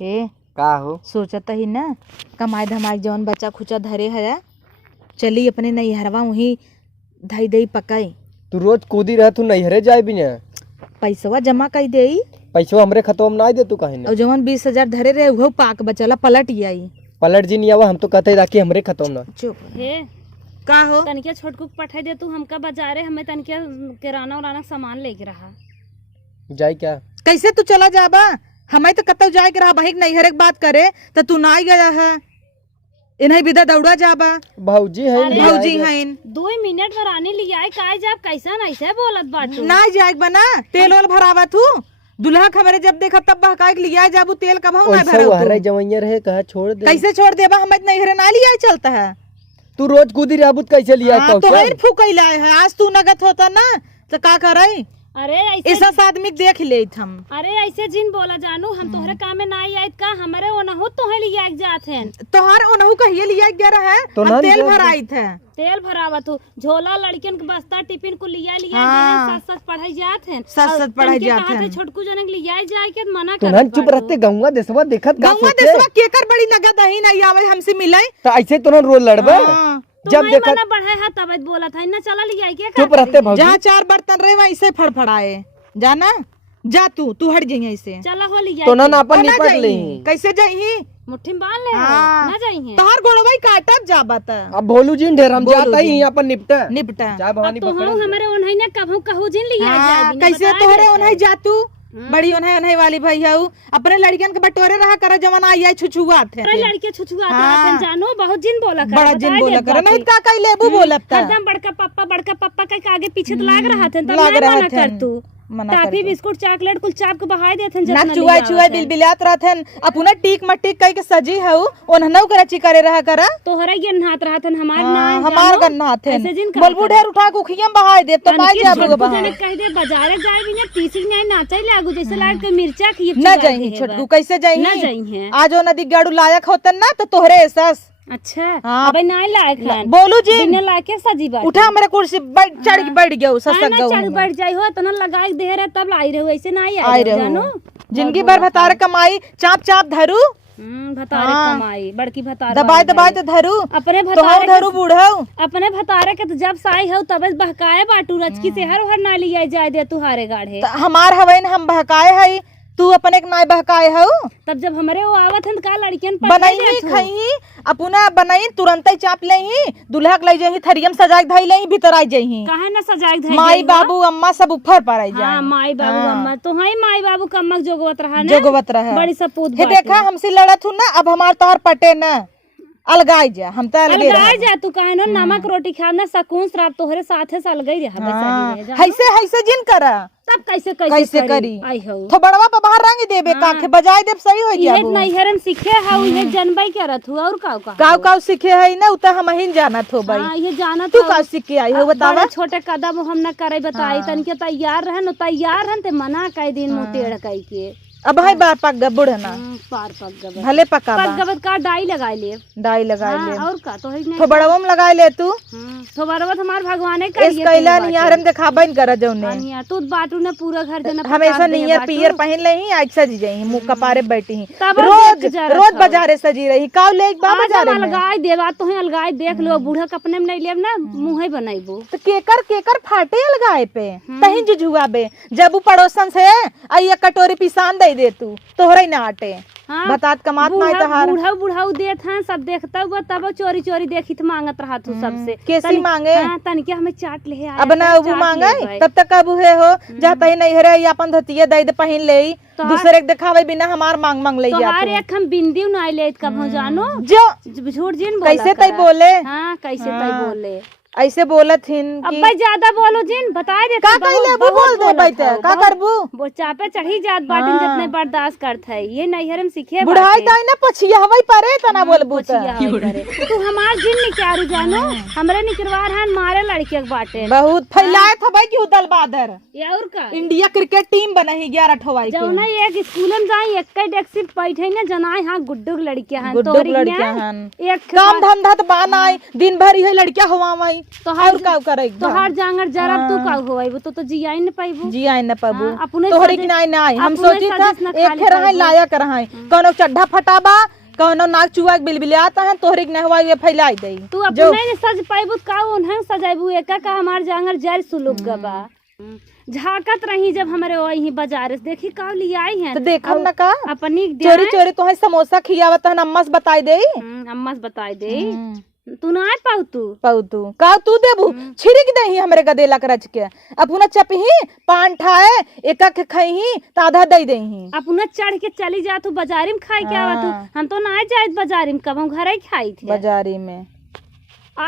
हे का हो सोचता ही ना कमाई धमाई जवन बच्चा खुचा धरे है चली अपने नैहरवा वही धई दई पकाई। तू रोज कूदी रह, तू नैहरे जाए भी ना पैसवा जमा कर दे पैसवा हमरे खतवा में ना दे तू कहीं और जवन 20,000 धरे रहे वो पाक बचला पलट आई। पलट जी नहीं आवा, हम तो कहते राखी हमरे खतवा में। चुप हे का हो तनिके छोटकू पठाई दे तू हमका बाजारे, हमें तनिके किराना उराना सामान लेके रहा। जाए क्या कैसे तू चला जाबा? हमें तो कतौ जाए के रहा भाई नैहर के बात करे तो तू ना गया है इन्हें विदा दौड़ा जाबा। भाऊजी है भाऊजी हैं 2 मिनट में रानी ले आए काहे जाब कैसा ऐसे बोलत बाटू ना जाए बना तेल वाल भरावा तू दुल्हा खबरे जब देखा तब बहकाए के लिया जाबू तेल कब ना भरा जवैया रहे कहा छोड़ दे। कैसे छोड़ देबा? हमें नैहर ना लिया चलता है। तू रोज कूदी रहबूत कैसे लिया तो हर फूकैला है आज तू नगद होता ना तो का करे? अरे ऐसे ऐसा आदमी देख ले हम। अरे ऐसे जिन बोला जानू हम तोहरे काम में ना आई का हमारे ओनहु तोहे लिया जात हैं तोहार ओनहु कहिए लिया गया रहा तो हम तेल भराई थे तेल भरावत हो झोला लड़कियन के बस्ता टिफिन को लिया हाँ। सच पढ़ाई जात हैं सच पढ़ाई जात हैं। छोटकू जनक लिया जाए के मना तू कर चुप रहते गंगा देसवा देखत गंगा देसवा केकर बड़ी नगद ही नहीं आवे हमसे मिले तो ऐसे तो रोज लड़बे जब देखा मना बढ़े है तब बोला था ना चला लिया के चुप रहते भाऊजी। जहाँ 4 बर्तन रहे वहीं से फड़फड़ाए जाना जा तू हट जाइए ऐसे चला हो लिया तो ना अपन निपट ले कैसे जाइए मुट्ठी में बांध ले हाँ। ना जाइए तोहार गोड़वाई काटब जाबत अब भोलू जी ढेर हम जाता ही अपन निपटा निपटा चाय भवानी तो हम हमारे ओनही ने कभू कहू जिन लिया हाँ, जाए कैसे तोहरे ओनही जातू बड़ी ओनही वाली भाई हऊ अपने लड़कियन के बटोरे रहा कर जवन आई छुछुआ थे लड़के छुछुआ जानो बहुत जिन बोला कर बड़ा जिन बोला कर नहीं का कई लेबू बोलत एकदम बड़का पप्पा के आगे पीछे लाग रहा थे तब मैं मना कर तू टॉफी बिस्कुट चॉकलेट कुल चाप के बहाय देथन ना चुआई बिलबिलात रहथन अपना टीक मट्टीक कई के सजी हऊ ओनहनौ करची करे रहा करा तोहरा ये नहात रहथन हमार ना हमार गन्ना थे बोलबू ढेर उठा के उखियम बहाय देब तो पाई जाबू के बहाय कह दे बाजार जाए भी ना तीसी नहीं नाचै लागू जैसे लाग के मिर्चा की ना जाई छोटकू कैसे जाई ना जाई आज ओ नदी गाड़ू लायक होतन ना तो तोहरे एहसास अच्छा अबे नहीं लायक है बोलू जी बिना लायक सजी बात उठा मेरे कुर्सी चढ़ बैठ गयो ससक गयो चढ़ बैठ जाई हो तना लगाई दे रे तब लाई रहो ऐसे नहीं आई जानो जिंदगी भर भतार कमाई चाप चाप धरू भतारे कमाई बड़की भतार दबाए तो धरू अपने तो भतारे धरू बूढ़ऊ अपने भतारे के तो जब साई हो तब बहकाए बाटू रचकी से हर हर ना लिया जाए दे तुहारे गाढ़े हमार हवैन हम बहकाए हई तू अपने के नाय बहकाए हऊ तब जब हमरे वो आवत हन का लड़कियन बनाई खई अपना बनाई तुरंत ही चाप लेही दुल्हा के ले जही थरियम सजाए धई लेही भीतर आई जही काहे ना सजाए धई माई बाबू अम्मा सब ऊपर पर आई जाए। हां माई बाबू अम्मा तो हई माई बाबू कम्मक जोगवत रहा ना जोगवत रहा बड़ी सपूत हे देखा हमसे लड़त हूं ना अब हमार तोहर पटे ना अलगाई जा हम तो अलगे अलगाई जा तू काहे ना नमक रोटी खाव ना सकून शराब तोहरे साथे से अलगाई रहा बस हैसे जिन करा तब कैसे करी आई हो तो बड़वा पर बाहर रंग देबे काखे बजाय देब सही हो ये नैहरन सीखे हाउ ये जनबई के रथ हुआ और काव सीखे है ना उता हम ही जानत हो भाई। हां ये जानत तू का सीख के आई हो बतावा छोटे कदम हम ना करे बताई तन के तैयार रहन तैयार हन ते मना कई दिन मु टेढ़ कई के अब है बार पक गबुड़ ना पार पक गब भले पका पक गब का डाई लगा ले और का तो है तो बड़वा में लगा ले तू तो बड़वा हमार भगवाने का इस कैला नियार हम देखाबन कर जौने तू बाटू ने पूरा घर जना हमेशा नियर पियर पहन लेही आज सज जाई मुंह कपारे बैठी रोज बाजारे सजी रही काव ले एक बाबा जा रहे अलगाई देवा तो है अलगाई देख लो बूढ़ा कपने में नहीं लेब ना मुंह बनाइबो तो केकर फाटे अलगाए पे तही जुझुआबे जब उ पड़ोसन से आई कटोरी पिसान दे दे तू तोहरे ना आटे बतात कमात नहीं तहार बुढ़ाऊ देत हैं सब देखता हुआ तब चोरी चोरी देखित मांगत रहा तू सबसे कैसी मांगे तन के हमें चाट ले अब ना वो मांगे तब तक अब है हो जाता ही नहीं हरे अपन धोतिया दे पहन ले दूसरे के दिखावे बिना हमार मांग ले जा तोहार एक हम बिंदी ना ले कब हो जानो जो झूठ जिन कैसे तई बोले हां कैसे तई बोले ऐसे बोलत हिन कि अब ज्यादा बोलो जिन बता दे का कहले वो बोल दे बैठे का करबू वो चापे चढ़ी जात बाटिन जितने बर्दाश्त करत है ये नैहर में सीखे बुढ़ाई ताई ना पछिया हवई परे तना बोलबू त तू हमार जिन निकारू जानो हमरे निकरवार हन मारे लड़के के बाटे बहुत फैलाए थबई की उदल बादर या और का इंडिया क्रिकेट टीम बनही 11 ठवाई के जौना एक स्कूल में जाई एक डेस्क से बैठे ना जनाई हां गुड्डू लड़कियां हन तोरी लड़कियां हन एक काम धंधा त बनाई दिन भर ये लड़कियां होवावई और का करे तोहार जांगर जरब तू का होई वो तो जियाई न पाइबो जिया न पाबू हाँ, अपने तोहरे साजे- की नहीं नहीं हम अपने सोची था साजिश न एक खाली थे रहे करबो। लायक रहे कोनो चड्ढा फटाबा कोनो नाक चुआ बिलबिलाता है तोहरे की नहीं हुआ ये फैलाई दई तू अपने ने सज पाइबो का ओन्हं सजाइबू एका का हमार जांगर जर सुलुक गबा झाकत रही जब हमारे वही बाजार से देखी का ले आई हैं तो देखो न का अपनी चोरी चोरी तोहे समोसा खियावत है अम्मा से बताई दे अम्मा से बताई दे तू ना आए पाऊ तू पाऊ तू का तू देबू छिड़क दही हमरे गदेला करच के अपना चपही पान ठाए एका के खही त आधा दई दही अपना चढ़ के चली जा तू बाजारी में खाई के आवा तू हम तो ना जाए बाजारी में कब हम घर ही खाई थे बाजारी में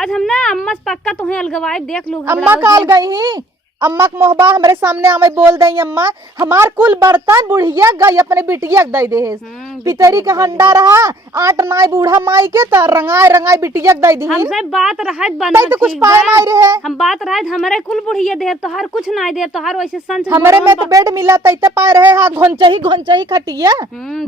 आज हम ना अम्मा से पक्का तुम्हें अलगवाई देख लू अम्मा काल गई अम्मा के मोहबा हमरे सामने आमे बोल दई अम्मा हमार कुल बर्तन बुढ़िया गई अपने बिटिया के दई दे पितरी के हंडा रहा आट नाई बूढ़ा माई के त रंगाई रंगाई बिटिया के दई दी हमसे बात रहत तई बना तो कुछ पाए नहीं रहे हम बात रहत हमारे कुल बुढ़िया दे तोहार कुछ ना दे तोहार वैसे संच हमरे में तो बेड मिला तई त पाए रहे हां घोंचही खटिया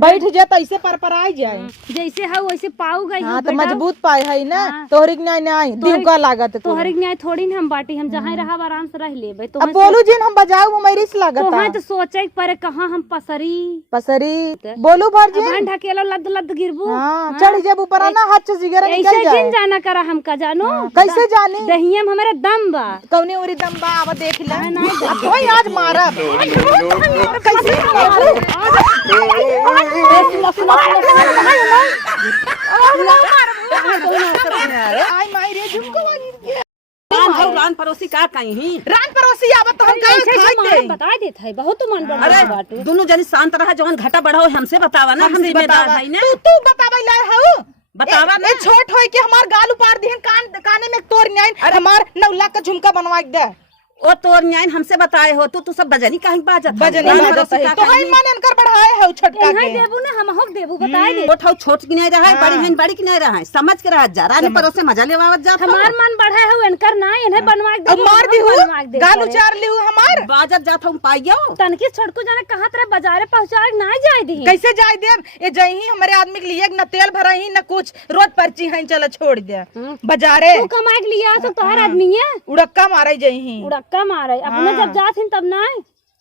बैठ जा तैसे परपराई जाए जैसे है वैसे पाऊ गई हां तो मजबूत पाए है ना तोहरी के नहीं नहीं दिल का लागत तो तोहरे न्याय थोड़ी ना हम बाटी हम जहाँ रहा आराम से रह लेबे तो अब बोलू जिन हम बजाऊ हमारी से लागत तो तो सोचे परे कहाँ हम पसरी पसरी बोलू भर जी भान ढकेलो लद लद गिरबू हां चढ़ जब ऊपर ना हाथ से जिगर निकल ऐसे जाए जिन जाना करा हमका जानो कैसे जानी दहिया में हमारे दम बा कौने उरी दम बा आवा देख ले अब कोई आज मारा कैसे आई माई रे झुमको रान पड़ोसी का कहीं रान पड़ोसी आवत तो हम ऐसे का जो खाई मान बता देत है बहुत मन बड़ा अरे बाटू दोनों जनी शांत रहा जवन घाटा बढ़ा हो हमसे बतावा ना हम जिम्मेदार है ना तू बतावा लाए हऊ बतावा ना। ए छोट होई के हमार गाल उपाड़ दिहन काने में तोड़ न्याय हमार 9 लाख का झुमका बनवा के दे ओ तोर न्याय हमसे बताए हो तू सब बजनी काहे बाजत बजनी बाजत है तो हई मन इनकर बढ़ाए है छोटका नहीं के देबू ना हम होक देबू बताई दे छोट छोट की नहीं रहा बड़ी है बड़ी की नहीं रहा समझ के रह जा रानी पड़ोसे मजा लेवावत जा हमार मन बढ़ा है इनकर ना इन्हें बनवा के अब देबू मार हम दी बनवा के देबू गाल पड़े। उचार लिहू हमार बाजत जात हम पाइयो तनकी छोटकू जाने कहाँ तेरे बाजारे पहुंचा ना जाए दी कैसे जाए देब ए जही हमारे आदमी के लिए न तेल भरही न कुछ रोज पर्ची हैं चलो छोड़ दे बाजारे तू कमा के लिया तो तोहर आदमी है उड़क्का मारे जही उड़क्का मारे अपने जब जात हिन तब ना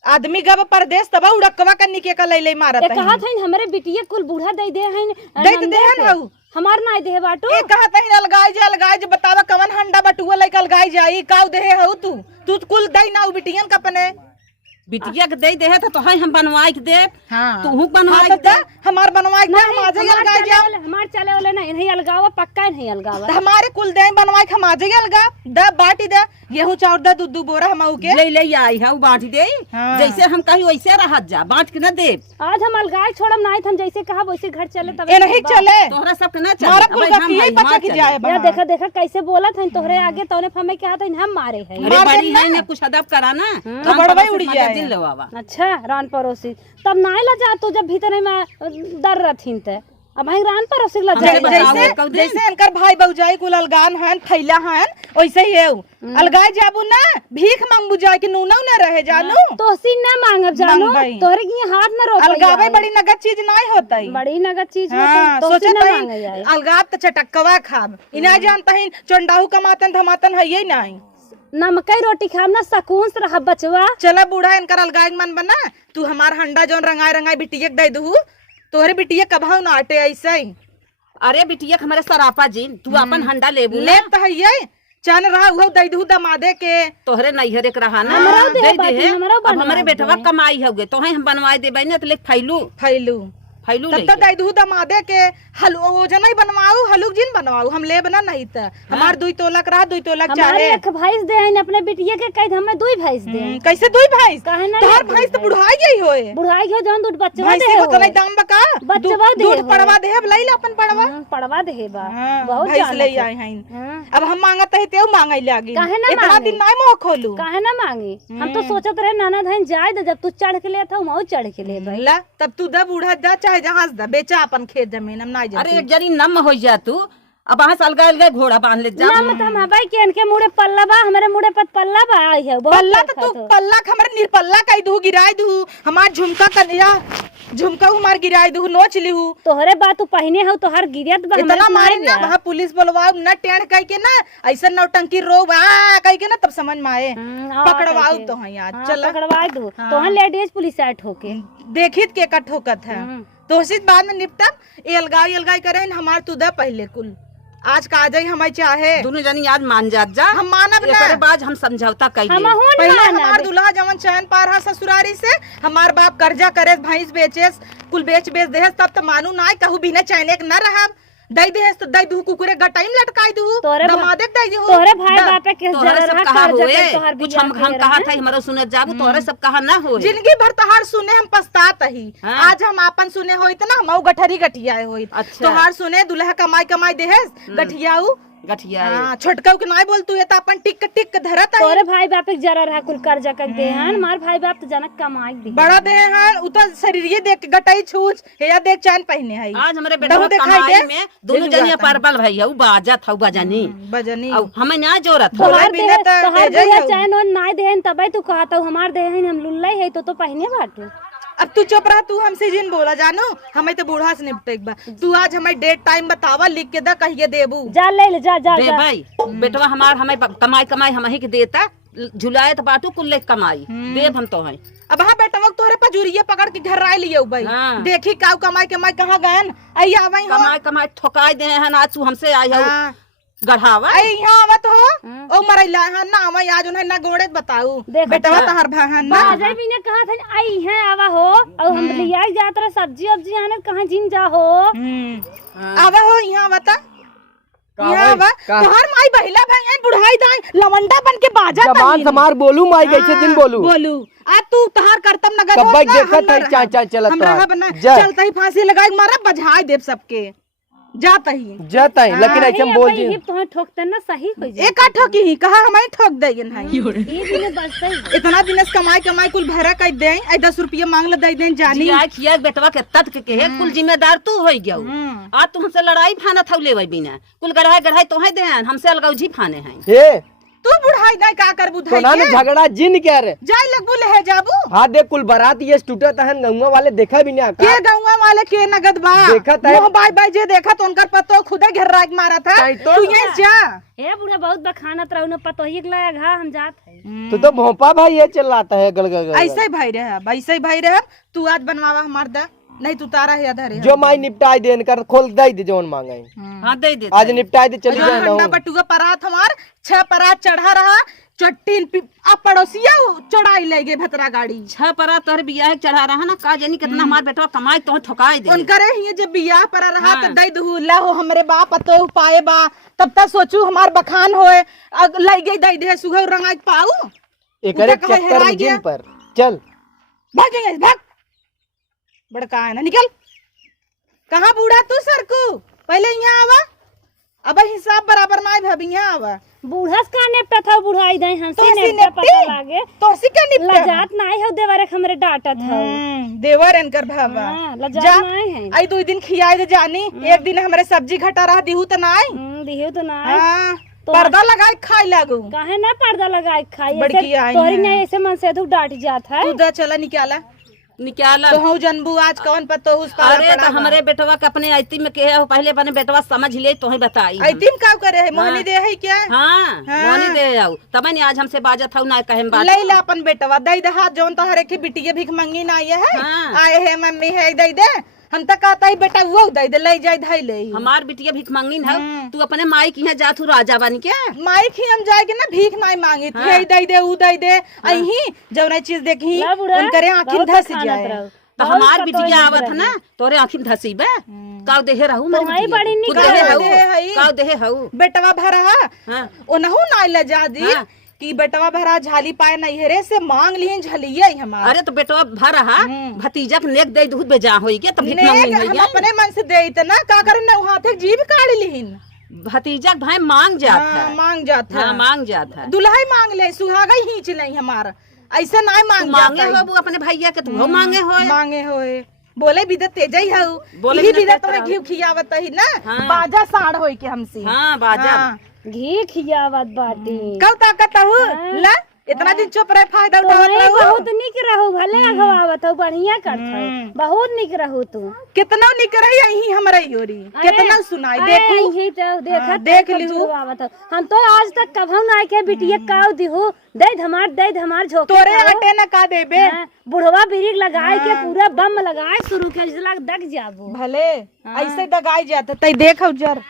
आदमी गब परदेश तब उड़क्कवा करनी के कल ले मारत ए कहा था हमरे बिटिया कुल बूढ़ा दे दे हैं दे दे देहन हऊ हमार ना दे बाटू ए कहत है अलगाई जे बतावा कवन हंडा बटुआ लेके अलगाई जाई काऊ देहे हऊ तू कुल दई ना बिटियन कपने बिटिया के दे दे है तो हम बनवाई के दे हां तू बनवाई हाँ के दे हमार बनवाई के हम आज ही अलगाई जा हमार चले वाले ना इन्हें अलगावा पक्का नहीं अलगावा तो हमारे कुल दे बनवाई के हम आज ही अलगा द बाटी दे गेहूं चाउर द दूध बोरा हमऊ के ले आई है बांट दे हाँ। जैसे हम कही वैसे रहत जा बांट के न दे आज हम अलगाई छोड़म नहीं हम जैसे कहा वैसे घर चले तब ए नहीं चले तोहरा सब के ना मारा चल कुल गपिए पता की जाए या देखा देखा कैसे बोला था तोहरे आगे तौने हमें क्या था हम मारे हैं अरे बड़ी है ना कुछ अदब करा ना तो बड़वा ही उड़ जाए। दिन लेवावा अच्छा रान पड़ोसी तब ना ला जा तू जब भीतर में डर रथिन ते अब भाई रान पड़ोसी ला जा जैसे इनकर भाई भौजाई कुल अलगान हन थैला हन वैसे ही है अलगाई जाबू ना भीख मांगबू जाए कि नूना न रहे जानू तो सी ना मांगब जानो मांगबई। तोहरे के हाथ में रोक अलगावे बड़ी नगद चीज नहीं होतई बड़ी नगद चीज हाँ, तो सोचत ना हईन मांगे जाए अलगाव त चटक्कवा खाब इना जानता हईन चंडाहू कमातन धमातन है ये नहीं नमकई रोटी खाम ना सकून से रह बचवा चला बूढ़ा इनकर अलगाई मन बना तू हमार हंडा जोन रंगाई रंगाई बिटिया दे दू तोहरे बिटिया कभाऊ ना आटे ऐसे ही अरे बिटिया हमारे सरापा जी तू अपन हंडा लेबू ले त है ये चन रहा उहो दे दू दमादे के तोहरे नैहर एक रहा ना हमरो दे दे बाटी, दे हमरो अब बनवा हमारे दे। बेटवा कमाई होगे तो हम बनवाए देबे ना तो ले फैलू फैलू फैलू तब लेके। तक दे दू दमादे के हलू वो जनै बनवाऊ हलुक जिन बनवाऊ हम ले बना नहीं त हमार 2 तोलक रहा 2 तोलक हमारे चाहे एक भैंस दे हैं अपने बिटिया के कह हमें 2 भैंस दे कैसे 2 भैंस काहे ना तोहर ले भैंस तो बुढ़ाई गई होए बुढ़ाई हो जौन दूध बच्चवा दे भैंसी को हो तनै दाम बका बच्चवा दे दूध हो। पड़वा देब लैला अपन पड़वा पड़वा दे बा हाँ, बहुत भैंस जानत ले है। आए हैं हाँ। अब हम मांगत है तेऊ मांगै लागी काहे ना इतना मांगे? दिन नहीं मोह खोलू काहे ना मांगी हम तो सोचत रहे नाना धन जाए दे जब तू चढ़ के ले था मैं चढ़ के ले भाई ला तब तू द बूढ़ा जा चाहे जहां दा बेचा अपन खेत जमीन हम नहीं अरे जाते एक जरी नम हो जा तू अब वहाँ से अलगा घोड़ा बांध ले जा ना मत हम भाई के इनके मुड़े पल्ला बा, हमारे मुड़े पर पल्ला बा आई है बहुत पल्ला देखा तो तू पल्ला हमर निर्पल्ला कई दू गिराई दू, हमार झुमका कन्या झुमका हमार गिराई दू, नोच लिहू। तोहरे बात तू पहने हो तोहर गिरियत बा इतना हमारे मारे ना वहाँ पुलिस बोलवाओ न टेढ़ कह के ना, ऐसा नौटंकी रो कह के ना, तब समझ में आए पकड़वाओ तो है यार। चल पकड़वा दो तोहर लेडीज पुलिस आए ठोके देखित के का ठोकत है तो उसी बाद में निपटब। अलगाई करे हमार तुदा पहले कुल आज का जाई हमें चाहे दोनों जनी आज मान जात जा, हम मानब ना। एकरे बाद हम समझौता कइले। हम हुन पहले मानब। हमार दूल्हा जवन चैन पार हा ससुरारी से, हमार बाप कर्जा करे भैंस बेचेस कुल बेच देहस, तब तो मानू ना कहू बिना चैन एक न रहब। दई देहस तो दई दू कुकुरे गटाई में लटकाई दू, दमादे दई दू। तोहरे भाई बापे के तोहरे सब जरा कहा कर्जा होए के तोहर कुछ बियाह हम के कहा रहे। था हमारा सुने जाबू, तोहरे सब कहा ना होए। जिंदगी भर तोहार सुने हम पछतात ही। हाँ। आज हम आपन सुने होइत ना, हम गठरी गठिया होइत। अच्छा। तोहार सुने दुल्हा कमाई देहस गठियाऊ गठिया हाँ, छोटका के नाय बोल तू ये तो अपन टिक टिक धरत है। तोरे भाई बाप के जरा रहा कुल कर्जा कर दे हन, मार भाई बाप तो जनक कमाई दी बड़ा दे हैं उ तो शरीरिये देख के गटाई छूछ या देख चैन पहने है। आज हमारे बेटा दहु दिखाई कमाई दे, में दोनों दिल जनिया जाता है। परबल भैया उ बाजा था बजानी बजनी और हमें ना जोरत तो तोहार बिना दे तो तोहार भेजै बुढ़ा हऊ। चैन ओन नाय देहन तबे तू कहता हमार देहन हम लुल्लै है तो पहने बाटू। अब तू चुप रहा, तू हमसे जिन बोला जानू हमें तो बूढ़ा से निपटे एक बार। तू आज हमें डेट टाइम बतावा, लिख के दा कहिए देबू। जा ले ले जा जा दे जा। भाई बेटवा हमार हमें कमाई हम ही के देता झुलाए तो बाटू कुल ले कमाई देव हम तो है। अब हाँ बेटा वक्त तोहरे पजूरिये पकड़ के घर आए लिए भाई। हाँ। देखी काऊ कमाई कहाँ गए आई आवाई हो कमाई ठोकाई दे हैं आज तू हमसे आई हो हाँ। गढ़ावा आई यहाँ आवत हो ओ मरैला है ना आवा आज उन्हें ना गोड़े बताऊ देख बेटवा तहर भाहन ना अजय भी ने कहा था आई है आवा हो और हम लिया जात रहा सब्जी वब्जी आने कहाँ जिन जा हो। आवा हो यहाँ बता यहाँ आवा तोहर माई बहिला भाई बुढ़ाई दाई लवंडा बन के बाजा जबान समार बोलू माई कैसे दिन बोलू बोलू आ तू तहार करतम नगर कब देखत है चाचा चलत हमरा तोहार। बना जा। चलता ही फांसी लगाई मारा बजाई देव सबके जाता ही जाता है लेकिन ऐसे हम बोल जी तुम्हें ठोकते ना सही हो जाए एक ठोकी ही कहा हमें ठोक देन है ये भी ने बचता ही इतना दिन से कमाई कुल भरा कर दे 10 रुपया मांग ले दे दें जानी जिया खिया बेटवा के तत के है कुल जिम्मेदार तू हो गया आज तू हमसे लड़ाई फाना था ले बिना कुल गढ़ाई तो है दे हमसे अलगौजी फाने हैं। हे तू बुढ़ाई नहीं का कर तो बुधाई ना झगड़ा जिन क्या रे जाय लगबू ले जाबू हाँ देख कुल बारात ये टूटा तहन गंगा वाले देखा भी नहीं के गौवा वाले के नगद बा देखत है। मोह बाय बाय जे देखा तो उनकर पतो खुदे घेर राग मारा था नहीं तो- तू यहीं जा हे बुढ़ा बहुत बखानत रहू न पतोही के लायक घा हम जात है तो भोपा भाई ये चिल्लाता है गल ऐसे ही भाई रह ऐसे ही भाई रह तू आज बनवावा हमार दा नहीं तू तारा है अधर है जो माई निपटाई देन कर खोल दे दे जोन मांगे हाँ दे दे आज निपटाई दे चली जाए हंडा बटुआ परात हमार 6 परात चढ़ा रहा चट्टीन आ पड़ोसिया चढ़ाई ले गए भतरा गाड़ी 6 परा तोहर बियाह चढ़ा रहा ना का जानी कितना हमार बेटवा कमाई तो ठोकाई दे उनकरे ही जब बियाह पर रहा तो दई दुला हो हमरे बाप तो पाए बा तब तक सोचू हमार बखान होए लई गई दई दे सुघर रंगा पाऊ एकरे उनका कहे चक्कर हेराई में गया। जिन पर चल भाग जाइए भाग बड़का है ना निकल कहाँ बूढ़ा तू सरकू पहले यहाँ आवा अब हिसाब बराबर ना भाभी यहाँ आवा बूढ़ा का नेपटा था बुढ़ाई दे हमसे तोहसी नेपटा पता नेपटी? लागे तोहसी क्या निपटा लजात ना हो देवरे हमरे डांटत है देवर इनकर भावा हां लजात जा ना है आई 2 दिन खियाए दे जानी एक दिन हमरे सब्जी घटा रहा दिहू तो ना आई दिहियो तो ना हाँ पर्दा लगाए खाए लागू काहे ना पर्दा लगाए खाई बड़की ऐसे आई तोरी है। नहीं ऐसे मन से तू डांट जात है तू दा चला निकाला निकाला तो हूँ जनबू आज कौन पतो उस पाला अरे तो हमारे बेटवा के अपने आयती में के है पहले अपने बेटवा समझ ले तो ही बताई हम। ऐतिम का करे है मोहनी दे है क्या हाँ मोनी दे आओ तब ने आज हमसे बाजा था ना कहे बात ले ला अपन बेटवा दई दे हाथ जौन तो हरे के बिटिया भीख मंगी ना आए है हाँ। आए है मम्मी है दई दे हम तक कहता ही बेटा वो दई दे ले जाए धई ले हमार बिटिया भीख मांगी है तू अपने माई की यहाँ जा तू राजा बन के माई खी हम जाएगे ना भीख नहीं मांगी थी हाँ। दई दे ऊ दई दे अही जौन चीज देखी ला बुढ़ा, उनकरे आंखिन बहुत धस खानत जाए रहो। तो बहुत हमार पतोही बिटिया के आवत रही। ना तोरे आँखिन धसी बे काव देहे रहू तो हमारी बड़ी निक देहे काव रहू देहे हई। काव देहे रहू बेटवा भरा हाँ ओनहु ना ले जा दी हाँ। कि बेटवा भरा झाली पाए नहीं हेरे से मांग लिहन झलिए हमार अरे तो बेटवा भर रहा भतीजा के नेक दे दूध बेजा होई के तो भीख नेक मांगनी हम होई अपने मन से दे इतना का करे न हाथे जीभ काढ़ लिहिन भतीजा के भाई मांग जात हाँ, है मांग जात है हाँ मांग जात है दुल्हा मांग ले सुहागा ही खींच ले हमार ऐसा ना तू मांग मांगे जाता हो वो अपने भैया के तू हो मांगे हो मांगे होए बोले भी तेज ही हऊ बोले यही भी भी न तुम्हें घी खियावत ही ना हाँ। बाजा साड़ होई के हमसे हाँ बाजा घी खियावत बाटी कब ताकत हूँ ला इतना दिन चुप रहे फायदा उठावत तुम्हें रहू बहुत निक रहू भले अगवावत हो बढ़िया करत हो बहुत निक रहू तू कितना निकरई यही हमरा योरी कितना सुनाई देखू यही तो देखत देख लिहू हम तो आज तक कभू ना के बिटिया काव दिहू दे धमार झोके तोरे आटे न का देबे बुढ़वा बिरिक लगाए के पूरा बम लगाए शुरू के जिला दग जाबू भले ऐसे दगाई जाता तई देखो जर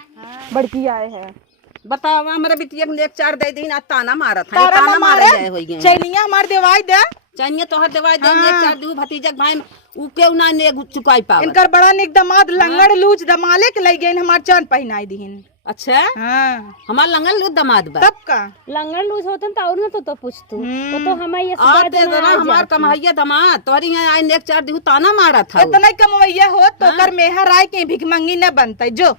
बड़की आए है बताओ हमारे बिटिया के एक चार दे दिन आज ताना मारत है तारा ताना मारे मारे जाए होई गए चैनिया हमार देवाई दे चाहिए तोहर दवाई दे एक चार दू भतीजक भाई उ केउ ना ने चुकाई पावे इनकर बड़ा निक दमाद लंगड़ लूज दमाले के लई गइन हमार चांद पहनाई दीहिन अच्छा हां हमार लंगल लू दमाद बा तब का लंगड़ लूज होतन तो और ना तो पूछ तू वो तो हमें ये आ ते जरा हमार कमाइया दमाद तोहरी यहाँ आई एक चार दू ताना मारत है इतना कमवैया हो तो कर मेहर आए के भिख मंगी न बनतै जो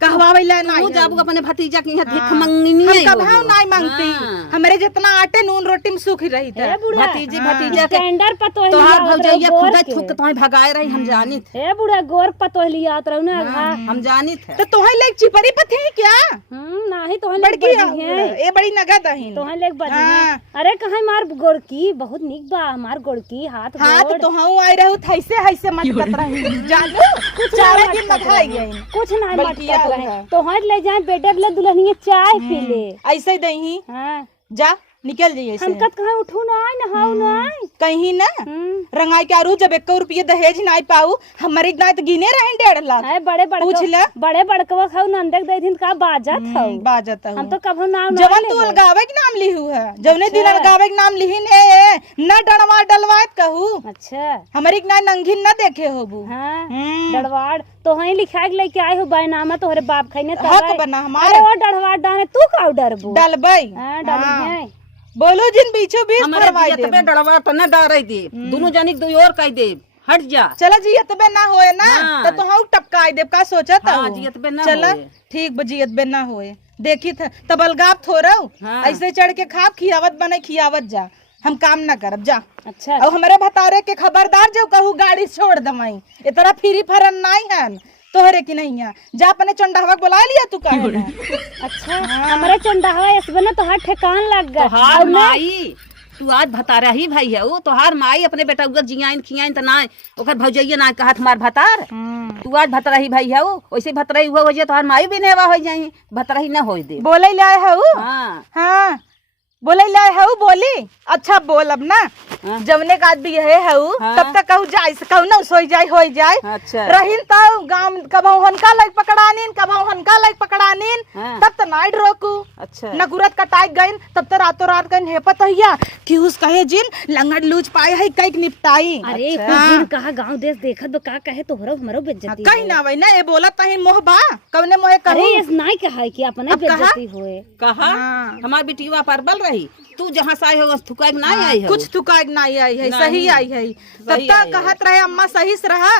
कहवावेला तू नहीं जाबू अपने भतीजा के यहाँ भिख मंगनी नहीं हम है कभाव नहीं मांगती हमरे जितना आटे नून रोटी में सुख रही था भतीजी भतीजा के टेंडर पतो तोहार भौजैया खुदा थुक तोही भगाए रही हम जानी थे हे बुढ़ा गोर पतो लियात रहू ना घा हम जानी थे तो तोहे लेक चिपरी पथे क्या नाही तो हम बड़की है ए बड़ी नगद अहिन तो हम लेक बजी है अरे कहां मार गोड़की बहुत निक बा मार गोड़की हाथ हां गोड़ तो हूं आई रहू थैसे हैसे मटकत रही जानू चार दिन लगाई गई कुछ ना बल्कि मटकत यार रहे है। तो हम ले जाए बेटे ले दुल्हनिया चाय पी ले ऐसे ही दही हां जा निकल जाइए हम कत कहां उठू ना आए नहाऊ ना आए कहीं ना रंगाई के आरू जब 1 रुपये दहेज नहीं पाऊ हमारे ना तो गिने रहे 1.5 लाख है बड़े पूछ ले। बड़े बड़कवा खाऊ नंदक दे दिन का बाजत हऊ बाजत हूँ हम तो कभो नाम ना जवन तू अलगावे के नाम लिहू है जवने दिन अलगावे के नाम लिहिन है न डणवा डलवात कहू अच्छा हमारी ना नंगिन न देखे होबू हाँ डड़वाड़ तो वहीं लिखा के लेके आए हो बैनामा तोहरे बाप खाई ने हक बना हमारे अरे वो डड़वाड़ डाने तू का डरबू डलबई हां डली है बोलो जिन बीचों बीच हमारे फरवाई जियत दे पे डरवा तो न डरे दे दोनों जानी दो और कह दे हट जा चला जियत बे ना होए ना हाँ। तो हाउ टपकाई देव का सोचत हाँ, हूँ जियत बे ना चला होए। ठीक बजियत बे ना होए देखी था तब अलगाव थोरऊ हाँ। ऐसे चढ़ के खाप खियावत बने खियावत जा हम काम ना करब जा अच्छा और हमारे भतारे के खबरदार जो कहू गाड़ी छोड़ दमाई इतना फ्री फरन नहीं है तोहरे की नहीं है जा अपने चंडावा बुला लिया तू काहे ना? अच्छा हमारे चंडावा इस बना तो हाथ ठेकान लग गया तोहार माई तू आज भतारा ही भाई है वो तोहार माई अपने बेटा उगर जियाइन खियाइन त ना ओकर भौजैया ना कहत मार भतार तू आज भतरा ही भाई है वो वैसे भतरा ही हुआ हो जाए तोहार माई भी नेवा हो जाई भतरा ही ना होई दे बोले लाए हऊ हां हाँ बोले लाए हऊ बोली अच्छा बोल अब ना हाँ। जवने का आदमी है हऊ हाँ। तब तक कहू जाए कहू ना सोई जाए होई जाए अच्छा रहीन तो गांव कभौ हनका लाइक पकड़ानीन कभौ हनका लाइक पकड़ानीन हाँ। तब तो नाइट रोकू अच्छा नगुरत कटाई गइन तब तो रातों रात गइन हेपत हैया कि उस कहे जिन लंगड़ लूज पाए है कईक निपटाई अरे कुछ दिन कहा गांव देश देखत बा का कहे तोहरा हमरो बेइज्जती कहीं ना वही ना ये बोला तही मोह बा कवने मोहे अरे कहू ये नहीं कहा है कि अपने अब कहा? बेइज्जती होए कहा हाँ। हमार बिटिया पर बल रही तू जहाँ से आई हो थुकाई ना आई हो कुछ तुका नहीं आई है सही आई है तब सही तक आई है। कहत रहे अम्मा सही से रहा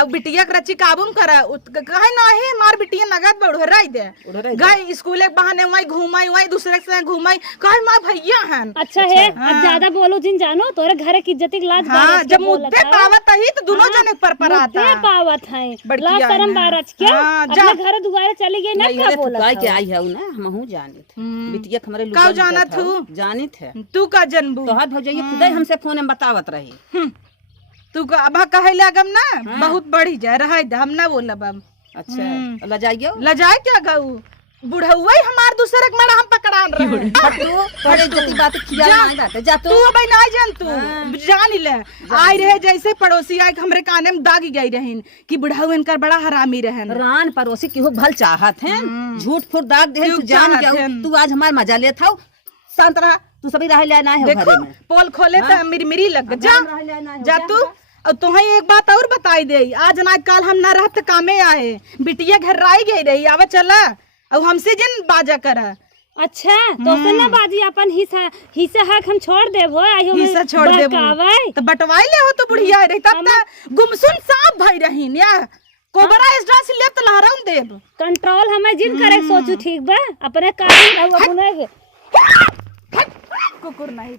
अब बिटिया के रची काबूम करा कहे ना है मार बिटिया नगद बढ़ दे उधर गई स्कूल के बहाने वही घूमाई वही दूसरे के घूमाई कहे माँ भैया हन अच्छा है अब ज्यादा बोलो जिन जानो तोरे घर की इज्जत की लाज हाँ बारस के जब बोलत मुद्दे है। पावत ही तो दोनों जने पर आता मुद्दे पावत है बड़की लाज आई शर्म ना। बारस क्या हाँ, अपने जा। घर दुआरे चली गई ना नहीं क्या अरे बोलत थुकाई के है? आई है ना हमहू जानी थे बिटिया हमारे काऊ लुगा जानत था, हूँ? जानी थे तू का जनबू तोहार भौजैया खुदा हमसे फोन में बतावत रही तू का अब कहे लगम ना बहुत बढ़ी जाए रहा हम ना बोलब अब अच्छा ल जाइयो लजाए क्या गऊ बुढ़उआ ही हमार दूसरे के मड़ा हम पकड़ान रहे तू थोड़े जति बात खिया नहीं बात जा तू अब ना जान तू जान ले आई रहे जैसे पड़ोसी आए हमरे काने में दागी गई रहन कि बुढ़ऊ इनकर बड़ा हरामी रहन रान पड़ोसी की भल चाहत हैं झूठ फूट दाग दे तू जान चाहत गया हैं। तू आज हमार मजा लेत हौ शांत रहा तू सभी रह ले ना है देखो घरे में पोल खोले तो मिरी लग जा जा तू और तुम्हें एक बात और बताई दे आज ना काल हम ना रहत कामे आए बिटिया घर आई गई रही आवा चला और हमसे जिन बाजा करा अच्छा तो से ना बाजी अपन हिस्सा हक हम छोड़ देबो आइयो में हिस्सा छोड़ देबू बहकावै। तो बटवाई ले हो तो बुढ़िया रही तब तक गुमसुम सांप भई रहीन या कोबरा एक्स्ट्रा से लेत लहराउन देब कंट्रोल हमें जिन करे सोचू ठीक बा अपने काम रहू अपने कुकुर नहीं